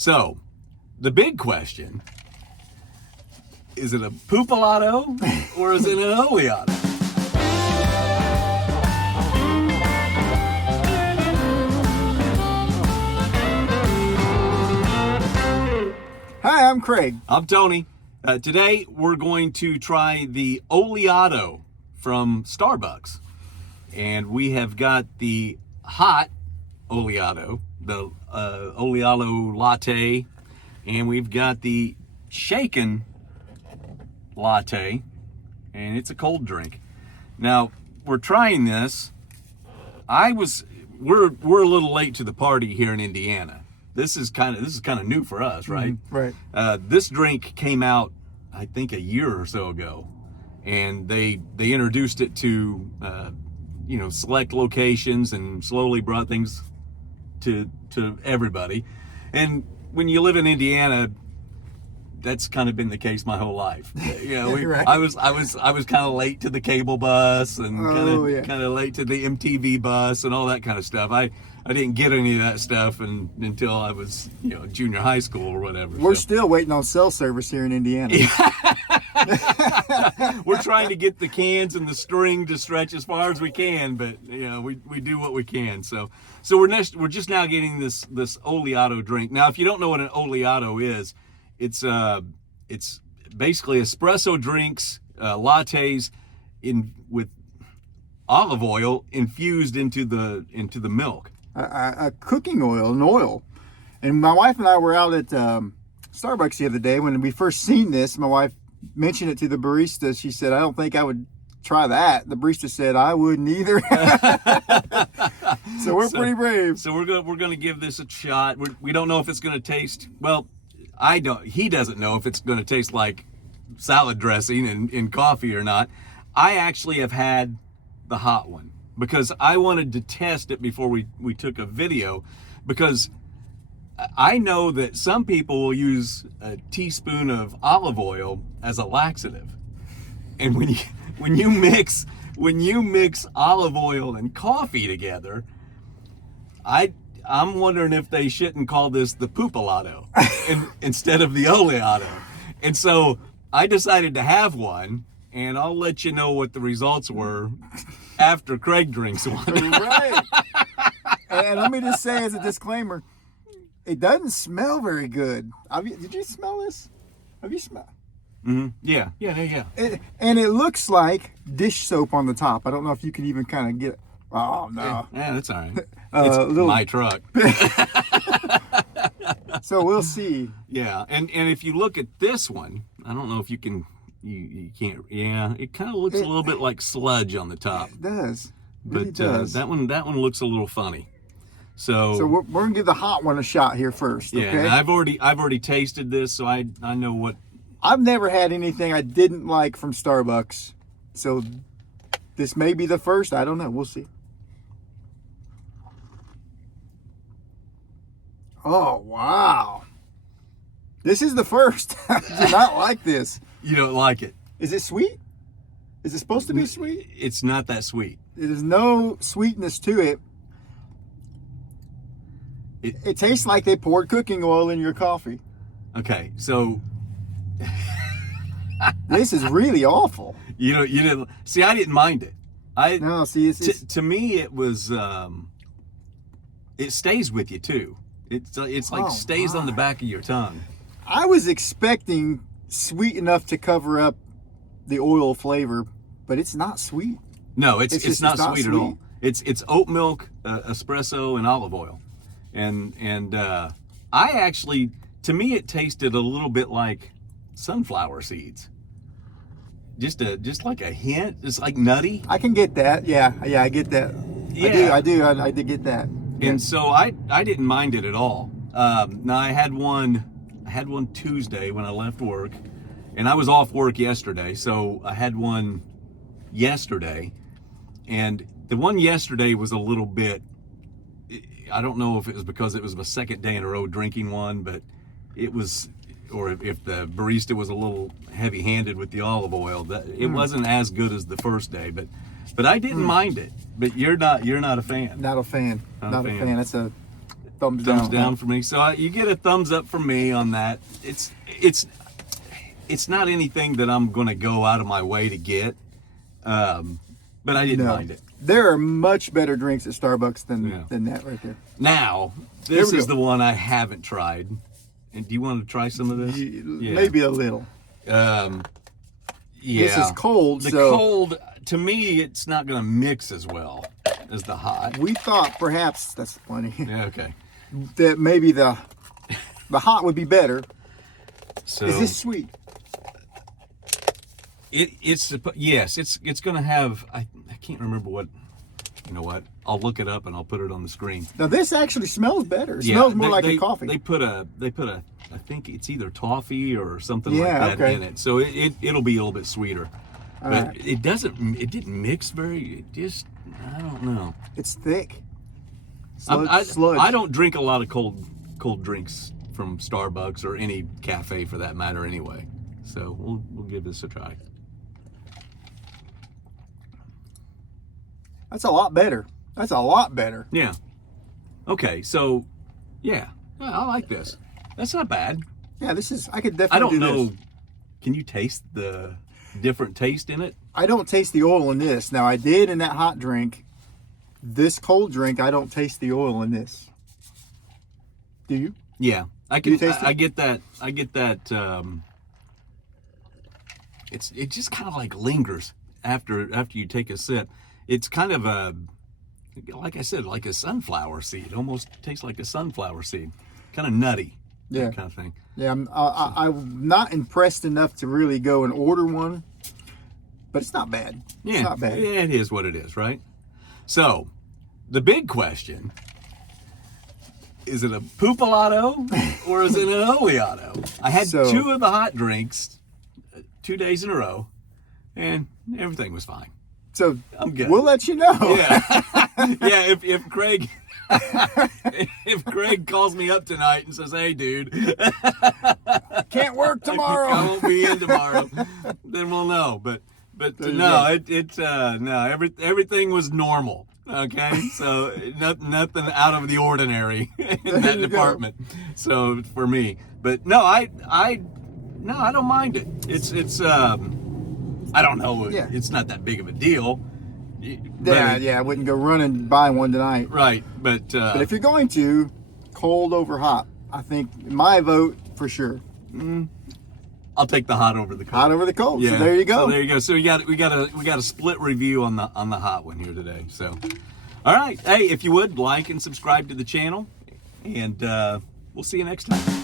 So, the big question, is it a poopalato or is it an oleato? Hi, I'm Craig. I'm Tony. Today, we're going to try the Oleato from Starbucks. And we have got the hot Oleato, the Oleato latte, and we've got the shaken latte, and it's a cold drink. Now, we're trying this. We're a little late to the party here in Indiana. This is kind of new for us, right? Right. This drink came out, I think, a year or so ago, and they introduced it to select locations and slowly brought things to everybody. And when you live in Indiana, that's kind of been the case my whole life. Right. I was kind of late to the cable bus and kind of late to the MTV bus and all that kind of stuff. I didn't get any of that stuff until I was junior high school or whatever. We're still waiting on cell service here in Indiana. We're trying to get the cans and the string to stretch as far as we can, but we do what we can. So we're just now getting this Oleato drink. Now, if you don't know what an Oleato is, it's basically espresso drinks, lattes with olive oil infused into the milk. A cooking oil, an oil. And my wife and I were out at Starbucks the other day. When we first seen this, my wife mentioned it to the barista. She said, "I don't think I would try that." The barista said, "I wouldn't either." So we're pretty brave. So we're gonna give this a shot. We don't know if it's gonna taste well. He doesn't know if it's gonna taste like salad dressing in coffee or not. I actually have had the hot one because I wanted to test it before we took a video, because I know that some people will use a teaspoon of olive oil as a laxative. And when you mix olive oil and coffee together, I'm wondering if they shouldn't call this the poopalato instead of the oleato. And so I decided to have one, and I'll let you know what the results were after Craig drinks one. Right. And let me just say as a disclaimer, it doesn't smell very good. Did you smell this? Have you smelled? Mm-hmm. Yeah. And it looks like dish soap on the top. I don't know if you can even kind of get it. Oh, no. Yeah, that's all right. It's my truck. So we'll see. Yeah, and if you look at this one, I don't know if you can, you can't. Yeah, it kind of looks a little bit like sludge on the top. It does. But that one looks a little funny. So we're gonna give the hot one a shot here first. Yeah, okay? and I've already tasted this, so I know what. I've never had anything I didn't like from Starbucks, so this may be the first. I don't know. We'll see. Oh, wow. This is the first. I do not like this. You don't like it? Is it sweet? Is it supposed to be sweet? It's not that sweet. There's no sweetness to it. It tastes like they poured cooking oil in your coffee. Okay, so this is really awful. You didn't see. I didn't mind it. To me, it was. It stays with you too. It's like stays on the back of your tongue. I was expecting sweet enough to cover up the oil flavor, but it's not sweet. No, it's not sweet at all. It's oat milk, espresso, and olive oil, and I actually, to me, it tasted a little bit like sunflower seeds. Just like a hint. It's like nutty. I can get that. Yeah, I get that. Yeah. I did get that. And so I didn't mind it at all. Now I had one Tuesday when I left work, and I was off work yesterday, so I had one yesterday, and the one yesterday was a little bit, I don't know if it was because it was my second day in a row drinking one, but it was, or if the barista was a little heavy-handed with the olive oil, that it wasn't as good as the first day, but I didn't mind it. But you're not a fan. Not a fan. Not a fan. thumbs thumbs down. down for me. So you get a thumbs up from me on that. It's not anything that I'm going to go out of my way to get, but I didn't mind it. There are much better drinks at Starbucks Yeah. than that right there. Now, this is the one I haven't tried. And do you want to try some of this? Yeah. Maybe a little. Yeah. This is cold, The so cold, to me, it's not going to mix as well as the hot. we thought perhaps, that's funny, Yeah, okay. that maybe the hot would be better. So Is this sweet? It's going to have, I can't remember what, you know what, I'll look it up and I'll put it on the screen. Now this actually smells better. It smells more like a coffee. They put a, I think it's either toffee or something like Yeah, that okay. in it. So it'll be a little bit sweeter. All But right. it didn't mix very, I don't know. It's thick. I Sludge. don't drink a lot of cold drinks from Starbucks or any cafe for that matter anyway. So we'll give this a try. That's a lot better. That's a lot better. Yeah. Okay, so yeah, I like this. That's not bad. Yeah, this is, I could definitely I don't do know. this. Can you taste the different taste in it? I don't taste the oil in this. Now I did in that hot drink. This cold drink, I don't taste the oil in this. Do you? Yeah, I you can. taste it? I get that. I get that. It just kind of like lingers after you take a sip. It's kind of a, like I said, like a sunflower seed. Almost tastes like a sunflower seed. Kind of nutty. Yeah. That kind of thing. Yeah, I'm not impressed enough to really go and order one, but it's not bad. Yeah, It's not bad. Yeah, it is what it is, right? So, the big question, is it a Oleato or is it an Oleato? I had So- 2 of the hot drinks 2 days in a row, and everything was fine. So I'm good. we'll let you know. Yeah, yeah. If Craig, if Craig calls me up tonight and says, "Hey, dude, Can't work I tomorrow. won't be in tomorrow," then we'll know. But There you no, go. everything was normal. Okay, so nothing out of the ordinary in There that you go. department. So for me, but no, I don't mind it. It's I don't know. Yeah. It's not that big of a deal. Yeah, I wouldn't go run and buy one tonight. Right, but But if you're going to, cold over hot, I think my vote for sure. I'll take the hot over the cold. Hot over the cold. Yeah. So there you go. So there you go. So we got a split review on the hot one here today. So, all right. Hey, if you would like and subscribe to the channel, and we'll see you next time.